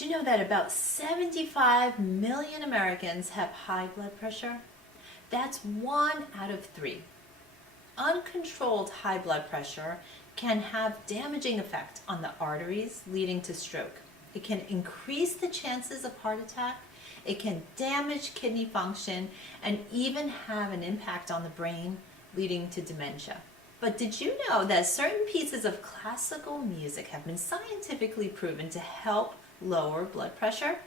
Did you know that about 75 million Americans have high blood pressure? That's 1 out of 3. Uncontrolled high blood pressure can have damaging effect on the arteries leading to stroke. It can increase the chances of heart attack. It can damage kidney function and even have an impact on the brain, leading to dementia. But did you know that certain pieces of classical music have been scientifically proven to help lower blood pressure?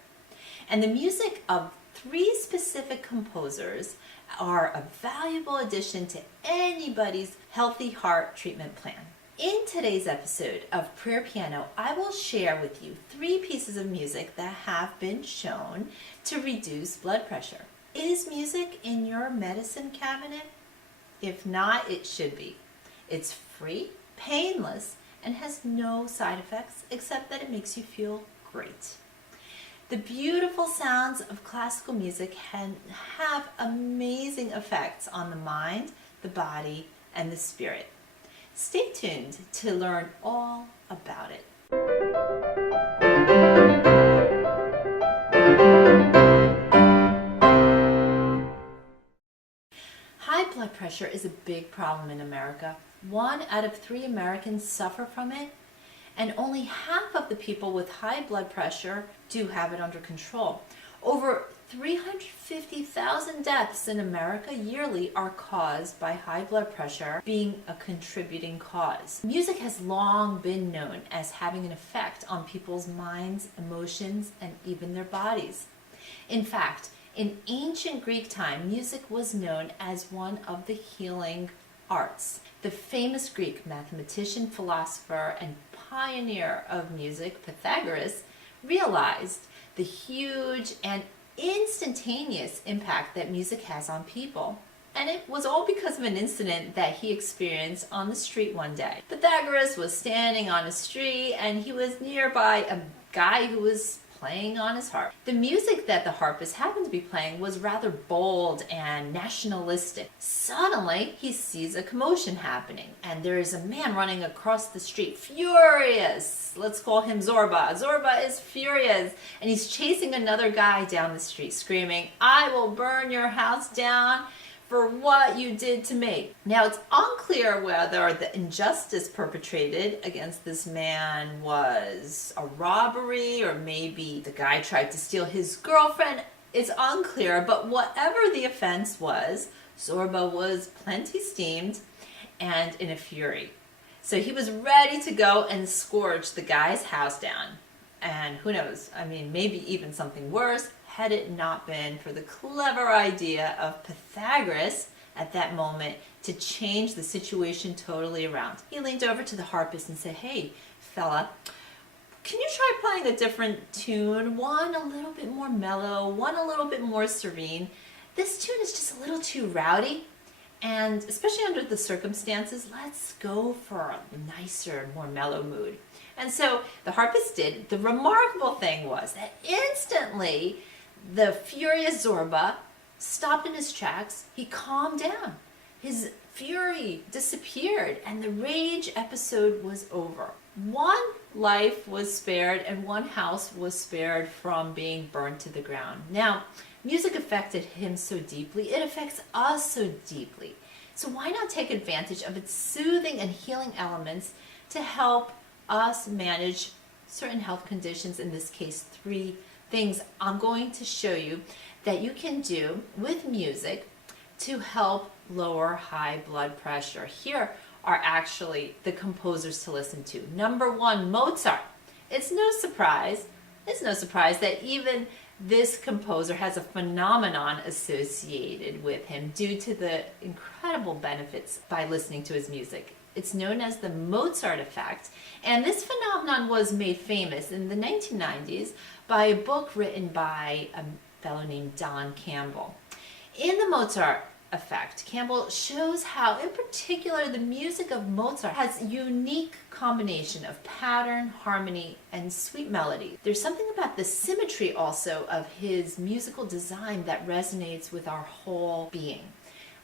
And the music of 3 specific composers are a valuable addition to anybody's healthy heart treatment plan. In today's episode of Prayer Piano, I will share with you 3 pieces of music that have been shown to reduce blood pressure. Is music in your medicine cabinet? If not, it should be. It's free, painless, and has no side effects except that it makes you feel great. The beautiful sounds of classical music can have amazing effects on the mind, the body, and the spirit. Stay tuned to learn all about it. High blood pressure is a big problem in America. 1 out of 3 Americans suffer from it, and only half of the people with high blood pressure do have it under control. Over 350,000 deaths in America yearly are caused by high blood pressure being a contributing cause. Music has long been known as having an effect on people's minds, emotions, and even their bodies. In fact, in ancient Greek time, music was known as one of the healing arts. The famous Greek mathematician, philosopher, and pioneer of music, Pythagoras, realized the huge and instantaneous impact that music has on people. And it was all because of an incident that he experienced on the street one day. Pythagoras was standing on a street and he was nearby a guy who was playing on his harp. The music that the harpist happened to be playing was rather bold and nationalistic. Suddenly, he sees a commotion happening, and there is a man running across the street, furious. Let's call him Zorba. Zorba is furious, and he's chasing another guy down the street, screaming, "I will burn your house down for what you did to me." Now, it's unclear whether the injustice perpetrated against this man was a robbery or maybe the guy tried to steal his girlfriend. It's unclear, but whatever the offense was, Zorba was plenty steamed and in a fury. So he was ready to go and scourge the guy's house down. And who knows, maybe even something worse, had it not been for the clever idea of Pythagoras at that moment to change the situation totally around. He leaned over to the harpist and said, "Hey, fella, can you try playing a different tune? One a little bit more mellow, one a little bit more serene. This tune is just a little too rowdy, and especially under the circumstances, let's go for a nicer, more mellow mood." And so the harpist did. The remarkable thing was that instantly the furious Zorba stopped in his tracks. He calmed down. His fury disappeared, and the rage episode was over. 1 life was spared, and 1 house was spared from being burned to the ground. Now, music affected him so deeply. It affects us so deeply. So why not take advantage of its soothing and healing elements to help us manage certain health conditions, in this case 3 things I'm going to show you that you can do with music to help lower high blood pressure. Here are actually the composers to listen to. Number 1, Mozart. It's no surprise that even this composer has a phenomenon associated with him due to the incredible benefits by listening to his music. It's known as the Mozart effect, and this phenomenon was made famous in the 1990s by a book written by a fellow named Don Campbell. In the Mozart effect, Campbell shows how, in particular, the music of Mozart has a unique combination of pattern, harmony, and sweet melody. There's something about the symmetry also of his musical design that resonates with our whole being.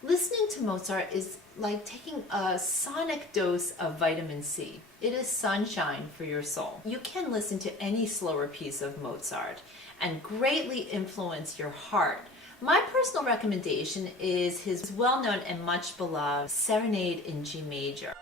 Listening to Mozart is like taking a sonic dose of vitamin C. It is sunshine for your soul. You can listen to any slower piece of Mozart and greatly influence your heart. My personal recommendation is his well-known and much beloved Serenade in G major.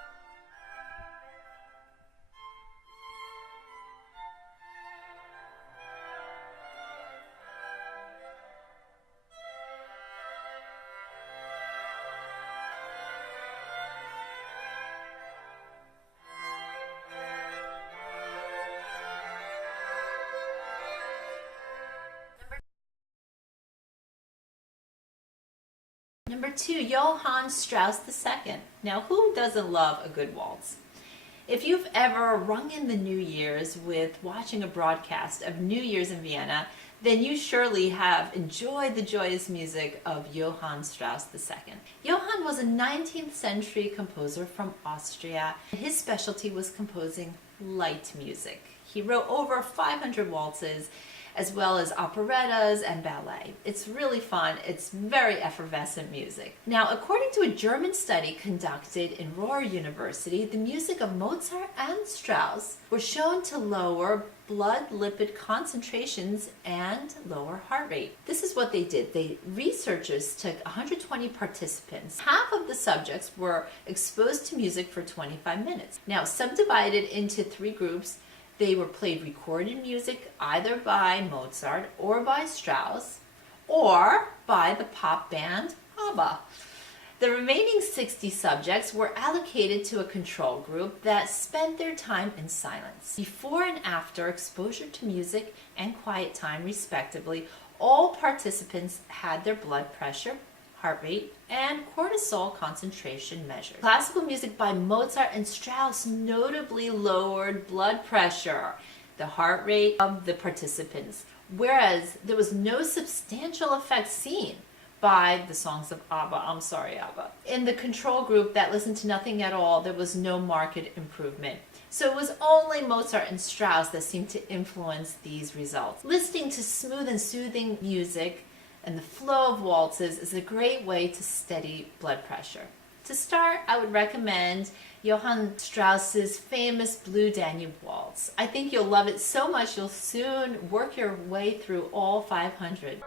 Number 2, Johann Strauss II. Now, who doesn't love a good waltz? If you've ever rung in the New Year's with watching a broadcast of New Year's in Vienna, then you surely have enjoyed the joyous music of Johann Strauss II. Johann was a 19th century composer from Austria. His specialty was composing light music. He wrote over 500 waltzes, as well as operettas and ballet. It's really fun. It's very effervescent music. Now, according to a German study conducted in Ruhr University, the music of Mozart and Strauss were shown to lower blood lipid concentrations and lower heart rate. This is what they did. Researchers took 120 participants. Half of the subjects were exposed to music for 25 minutes. Now, subdivided into 3 groups, they were played recorded music either by Mozart or by Strauss or by the pop band ABBA. The remaining 60 subjects were allocated to a control group that spent their time in silence. Before and after exposure to music and quiet time, respectively, all participants had their blood pressure, heart rate, and cortisol concentration measured. Classical music by Mozart and Strauss notably lowered blood pressure, the heart rate of the participants, whereas there was no substantial effect seen by the songs of ABBA. In the control group that listened to nothing at all, there was no marked improvement. So it was only Mozart and Strauss that seemed to influence these results. Listening to smooth and soothing music and the flow of waltzes is a great way to steady blood pressure. To start, I would recommend Johann Strauss's famous Blue Danube Waltz. I think you'll love it so much you'll soon work your way through all 500.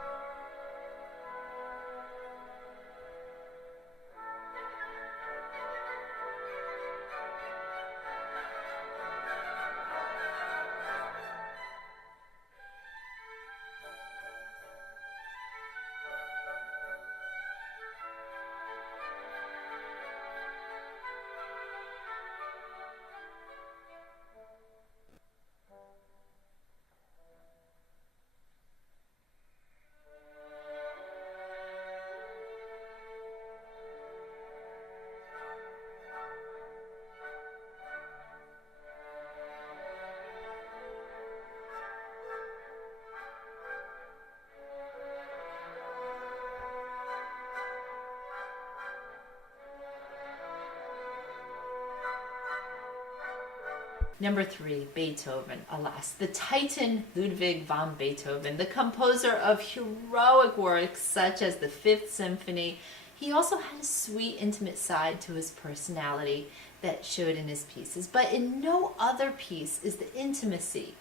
Number 3, Beethoven. Alas, the Titan Ludwig van Beethoven, the composer of heroic works such as the Fifth Symphony. He also had a sweet, intimate side to his personality that showed in his pieces. But in no other piece is the intimacy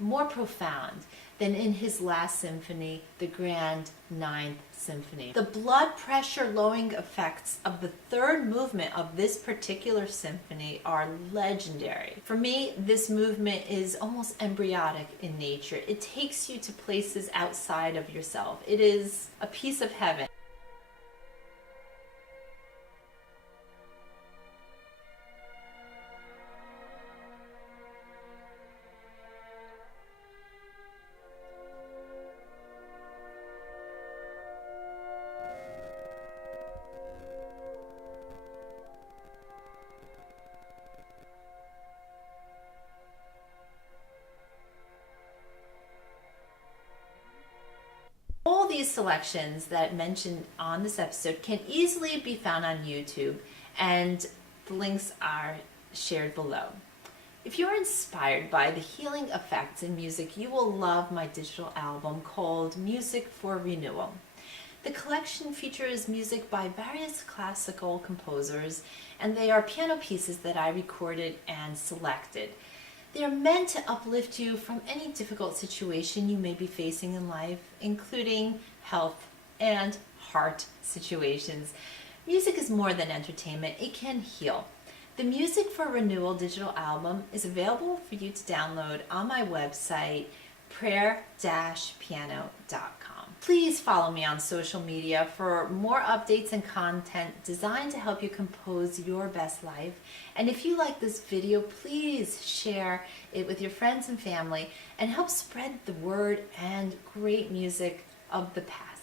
more profound than in his last symphony, the Grand Ninth Symphony. The blood pressure lowering effects of the third movement of this particular symphony are legendary. For me, this movement is almost embryonic in nature. It takes you to places outside of yourself. It is a piece of heaven. All these selections that I mentioned on this episode can easily be found on YouTube, and the links are shared below. If you're inspired by the healing effects in music, you will love my digital album called Music for Renewal. The collection features music by various classical composers, and they are piano pieces that I recorded and selected. They are meant to uplift you from any difficult situation you may be facing in life, including health and heart situations. Music is more than entertainment, it can heal. The Music for Renewal digital album is available for you to download on my website, prayer-piano.com. Please follow me on social media for more updates and content designed to help you compose your best life. And if you like this video, please share it with your friends and family and help spread the word and great music of the past.